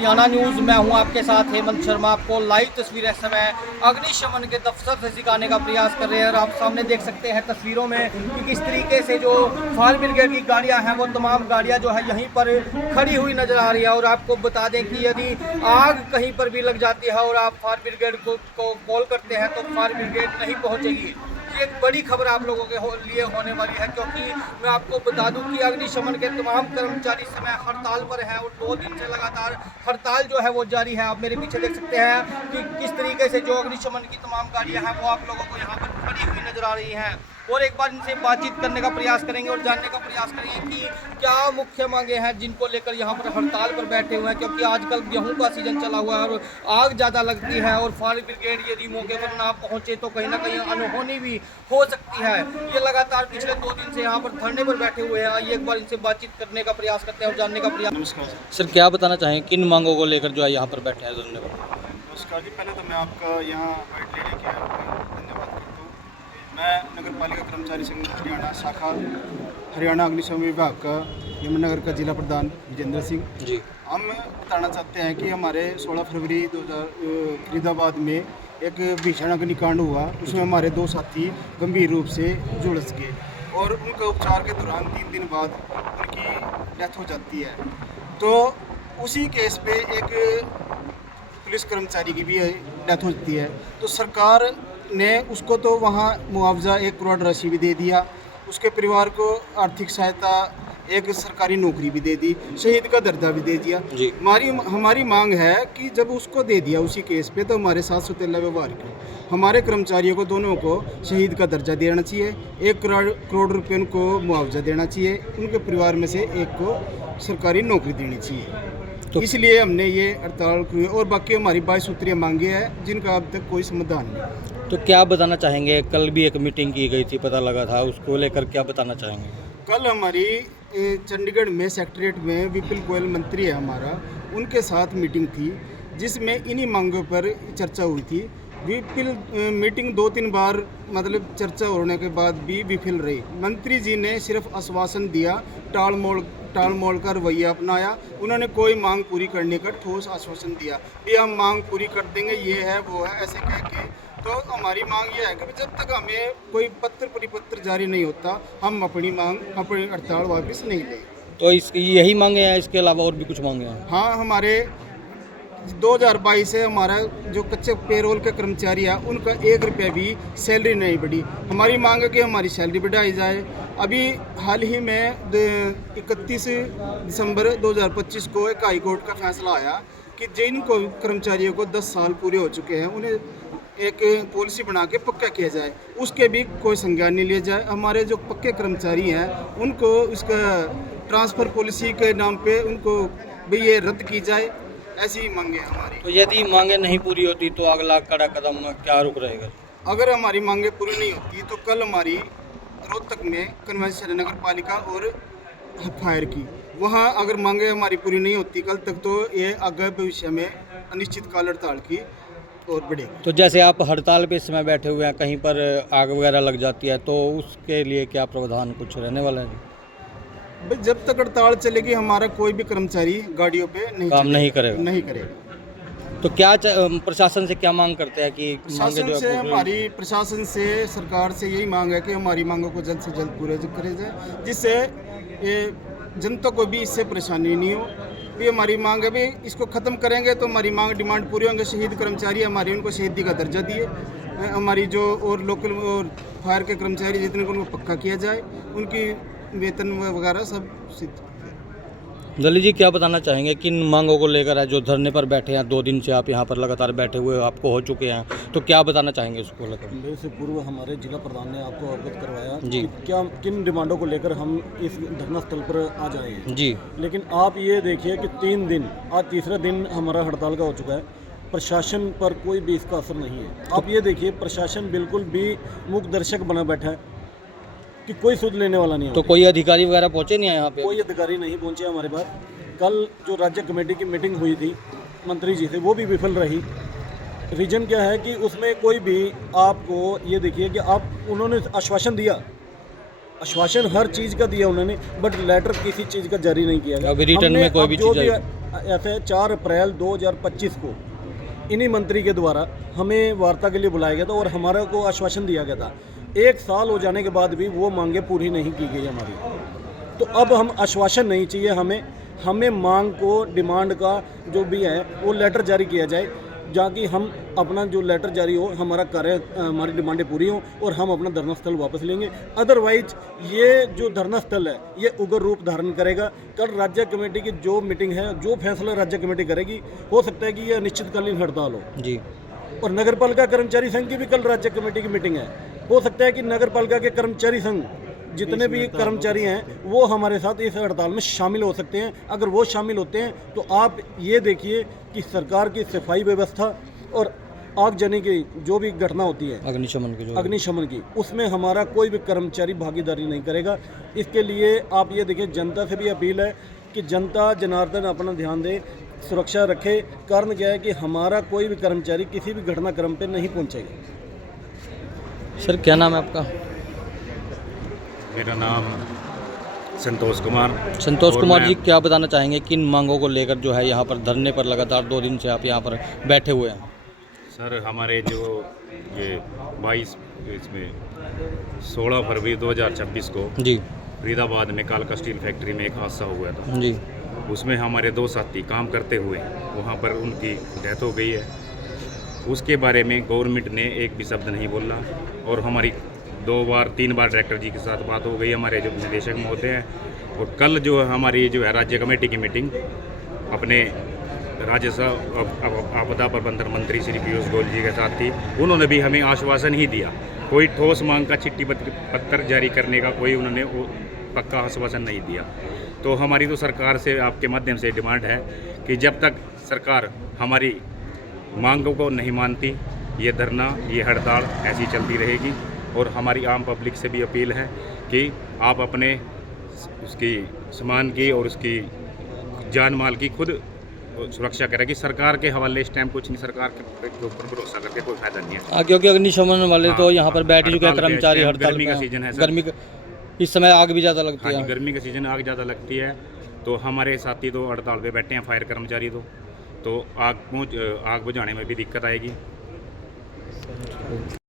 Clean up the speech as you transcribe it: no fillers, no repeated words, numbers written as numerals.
Haryana news, मैं हूं आपके साथ हेमंत शर्मा। आपको लाइव तस्वीर इस समय अग्निशमन के दफ्तर से दिखाने का प्रयास कर रहे हैं और आप सामने देख सकते हैं तस्वीरों में कि किस तरीके से जो फायर ब्रिगेड की गाड़ियां हैं वो तमाम गाड़ियां जो है यहीं पर खड़ी हुई नजर आ रही है। और आपको बता दें कि यदि आग कहीं पर भी लग जाती है और आप फायर ब्रिगेड को कॉल करते हैं तो फायर ब्रिगेड नहीं पहुँचेगी। ये एक बड़ी खबर आप लोगों के लिए होने वाली है, क्योंकि मैं आपको बता दूं कि अग्निशमन के तमाम कर्मचारी इस समय हड़ताल पर हैं और 2 दिन से लगातार हड़ताल जो है वो जारी है। आप मेरे पीछे देख सकते हैं कि किस तरीके से जो अग्निशमन की तमाम गाड़ियां हैं वो आप लोगों को यहाँ पर खड़ी हुई नजर आ रही हैं। और एक बार इनसे बातचीत करने का प्रयास करेंगे और जानने का प्रयास करेंगे कि क्या मुख्य मांगे हैं जिनको लेकर यहाँ पर हड़ताल पर बैठे हुए हैं, क्योंकि आजकल गेहूं का सीजन चला हुआ है और आग ज़्यादा लगती है और फायर ब्रिगेड यदि मौके पर ना पहुँचे तो कहीं ना कहीं अनहोनी भी हो सकती है। ये लगातार पिछले 2 दिन से यहाँ पर धरने पर बैठे हुए हैं। आइए एक बार इनसे बातचीत करने का प्रयास करते हैं और जानने का प्रयास। नमस्कार सर, क्या बताना चाहें किन मांगों को लेकर जो है यहाँ पर बैठे हैं धरने पर? नमस्कार जी। पहले तो मैं आपका यहाँ वाइट लेने के आया धन्यवाद करता हूँ। मैं नगर पालिका कर्मचारी संघ हरियाणा शाखा हरियाणा अग्निशमन विभाग का यमुनानगर का जिला प्रधान विजेंद्र सिंह जी। हम बताना चाहते हैं कि हमारे 16 फरवरी 2000 फरीदाबाद में एक भीषण अग्निकांड हुआ। उसमें हमारे 2 साथी गंभीर रूप से झुलस गए और उनका उपचार के दौरान 3 दिन बाद उनकी डेथ हो जाती है। तो उसी केस पे एक पुलिस कर्मचारी की भी डेथ हो जाती है। तो सरकार ने उसको तो वहाँ मुआवजा 1 करोड़ राशि भी दे दिया, उसके परिवार को आर्थिक सहायता, एक सरकारी नौकरी भी दे दी, शहीद का दर्जा भी दे दिया। हमारी मांग है कि जब उसको दे दिया उसी केस पे तो हमारे साथ सौतेला व्यवहार किया। हमारे कर्मचारियों को दोनों को शहीद का दर्जा देना चाहिए, 1 करोड़ रुपये उनको मुआवजा देना चाहिए, उनके परिवार में से एक को सरकारी नौकरी देनी चाहिए। तो इसलिए हमने ये हड़ताल की और बाकी हमारी 22 सूत्रीय मांगे हैं जिनका अब तक कोई समाधान नहीं। तो क्या बताना चाहेंगे? कल भी एक मीटिंग की गई थी, पता लगा था, उसको लेकर क्या बताना चाहेंगे? कल हमारी चंडीगढ़ में सेक्रेटरीट में विपिन गोयल मंत्री है हमारा, उनके साथ मीटिंग थी जिसमें इन्हीं मांगों पर चर्चा हुई थी। मीटिंग 2-3 बार मतलब चर्चा होने के बाद भी विफल रही। मंत्री जी ने सिर्फ आश्वासन दिया, टाल मोल का रवैया अपनाया। उन्होंने कोई मांग पूरी करने का ठोस आश्वासन दिया कि हम मांग पूरी कर देंगे, ये है वो है, ऐसे कह के। तो हमारी मांग ये है कि जब तक हमें कोई परिपत्र जारी नहीं होता हम अपनी हड़ताल वापस नहीं लेंगे। तो यही मांगे हैं, इसके अलावा और भी कुछ मांगे हैं? हाँ, हमारे 2022 से हमारा जो कच्चे पेरोल के कर्मचारी हैं उनका 1 रुपया भी सैलरी नहीं बढ़ी। हमारी मांग है कि हमारी सैलरी बढ़ाई जाए। अभी हाल ही में 31 दिसंबर 2025 को एक हाई कोर्ट का फैसला आया कि जिन कर्मचारियों को 10 साल पूरे हो चुके हैं उन्हें एक पॉलिसी बना के पक्का किया जाए, उसके भी कोई संज्ञान नहीं लिया जाए। हमारे जो पक्के कर्मचारी हैं उनको इसका ट्रांसफ़र पॉलिसी के नाम पे उनको भी ये रद्द की जाए, ऐसी मांगे हमारी। तो यदि मांगे नहीं पूरी होती तो अगला कड़ा कदम क्या रुक रहेगा? अगर हमारी मांगे पूरी नहीं होती तो कल हमारी रोहतक में कन्वेंशन नगर पालिका और फायर की, वहाँ अगर मांगे हमारी पूरी नहीं होती कल तक तो ये आगे भविष्य में अनिश्चितकाल हड़ताल की और बढ़ेगी। तो जैसे आप हड़ताल पे इस समय बैठे हुए हैं, कहीं पर आग वगैरह लग जाती है तो उसके लिए क्या प्रावधान कुछ रहने वाला है? भाई जब तक हड़ताल चलेगी हमारा कोई भी कर्मचारी गाड़ियों पे काम नहीं करेगा। तो क्या प्रशासन से क्या मांग करते हैं कि प्रशासन से प्रशासन से सरकार से यही मांग है कि हमारी मांगों को जल्द से जल्द पूरा करे जाए, जिससे जनता को भी इससे परेशानी नहीं हो। ये हमारी मांग है, भी इसको ख़त्म करेंगे तो हमारी मांग डिमांड पूरी होंगे। शहीद कर्मचारी हमारी उनको शहीदी का दर्जा दिए, हमारी जो और लोकल और फायर के कर्मचारी जितने को उनको पक्का किया जाए, उनकी वेतन वगैरह सब सिद्ध। दली जी, क्या बताना चाहेंगे किन मांगों को लेकर है जो धरने पर बैठे हैं? 2 दिन से आप यहाँ पर लगातार बैठे हुए आपको हो चुके हैं, तो क्या बताना चाहेंगे इसको लेकर? मेरे से पूर्व हमारे जिला प्रधान ने आपको अवगत करवाया जी कि क्या किन डिमांडों को लेकर हम इस धरना स्थल पर आ जाए हैं जी। लेकिन आप ये देखिए कि 3 दिन, आज तीसरा दिन हमारा हड़ताल का हो चुका है, प्रशासन पर कोई भी इसका असर नहीं है। आप ये देखिए प्रशासन बिल्कुल भी मूक दर्शक बना बैठा है कि कोई सुध लेने वाला नहीं है। तो कोई अधिकारी वगैरह पहुँचे नहीं है यहाँ पे? कोई अधिकारी नहीं पहुँचे हमारे पास। कल जो राज्य कमेटी की मीटिंग हुई थी मंत्री जी से, वो भी विफल रही। रीजन क्या है कि उसमें कोई भी आपको ये देखिए कि उन्होंने आश्वासन दिया, आश्वासन हर चीज़ का दिया उन्होंने, बट लेटर किसी चीज़ का जारी नहीं किया गया। अभी रिटर्न में कोई भी चीज़ ऐसे 4 अप्रैल 2025 को इन्हीं मंत्री के द्वारा हमें वार्ता के लिए बुलाया गया था और हमारा को आश्वासन दिया गया था। 1 साल हो जाने के बाद भी वो मांगें पूरी नहीं की गई हमारी। तो अब हम आश्वासन नहीं चाहिए हमें मांग को, डिमांड का जो भी है वो लेटर जारी किया जाए, जहाँ कि हम अपना जो लेटर जारी हो, हमारा कार्य, हमारी डिमांडें पूरी हों और हम अपना धरना स्थल वापस लेंगे। अदरवाइज ये जो धरना स्थल है ये उग्र रूप धारण करेगा। कल राज्य कमेटी की जो मीटिंग है, जो फैसला राज्य कमेटी करेगी, हो सकता है कि यह अनिश्चितकालीन हड़ताल हो जी। और नगर पालिका कर्मचारी संघ की भी कल राज्य कमेटी की मीटिंग है। हो सकता है कि नगर पालिका के कर्मचारी संघ जितने भी कर्मचारी हैं वो हमारे साथ इस हड़ताल में शामिल हो सकते हैं। अगर वो शामिल होते हैं तो आप ये देखिए कि सरकार की सफाई व्यवस्था और आगजनी की जो भी घटना होती है अग्निशमन की, उसमें हमारा कोई भी कर्मचारी भागीदारी नहीं करेगा। इसके लिए आप ये देखिए, जनता से भी अपील है कि जनता जनार्दन अपना ध्यान दे, सुरक्षा रखे। कारण क्या है कि हमारा कोई भी कर्मचारी किसी भी घटनाक्रम पे नहीं पहुंचेगा। सर क्या नाम है आपका? मेरा नाम संतोष कुमार। संतोष और कुमार मैं- जी, क्या बताना चाहेंगे किन मांगों को लेकर जो है यहाँ पर धरने पर लगातार 2 दिन से आप यहाँ पर बैठे हुए हैं? सर, हमारे जो ये 22 इसमें 16 फरवरी 2026 को जी फरीदाबाद में कालका स्टील फैक्ट्री में एक हादसा हुआ था। जी उसमें हमारे 2 साथी काम करते हुए वहाँ पर उनकी डेथ हो गई है। उसके बारे में गवर्नमेंट ने एक भी शब्द नहीं बोला और हमारी 2-3 बार डायरेक्टर जी के साथ बात हो गई, हमारे जो निदेशक महोदय हैं। और कल जो हमारी जो है राज्य कमेटी की मीटिंग अपने राज्य आपदा प्रबंधन मंत्री श्री पीयूष गोयल जी के साथ थी। उन्होंने भी हमें आश्वासन ही दिया, कोई ठोस मांग का चिट्ठी पत्र जारी करने का कोई उन्होंने वो पक्का आश्वासन नहीं दिया। तो हमारी तो सरकार से आपके माध्यम से डिमांड है कि जब तक सरकार हमारी मांगों को नहीं मानती, ये धरना, ये हड़ताल ऐसी चलती रहेगी। और हमारी आम पब्लिक से भी अपील है कि आप अपने उसकी सामान की और उसकी जान माल की खुद सुरक्षा करें कि सरकार के हवाले इस टाइम कुछ नहीं, सरकार के ऊपर भरोसा करके कोई फायदा नहीं है। क्योंकि अग्निशमन वाले तो यहाँ पर बैठ चुके हैं हड़ताल के कर्मचारी, टाइम हड़ताल गर्मी का पे हैं। सीजन है सर। गर्मी का इस समय आग भी ज़्यादा लगती हाँ जी, है। गर्मी का सीजन, आग ज़्यादा लगती है। तो हमारे साथी तो हड़ताल पे बैठे हैं, फायर कर्मचारी तो आग बुझाने में भी दिक्कत आएगी।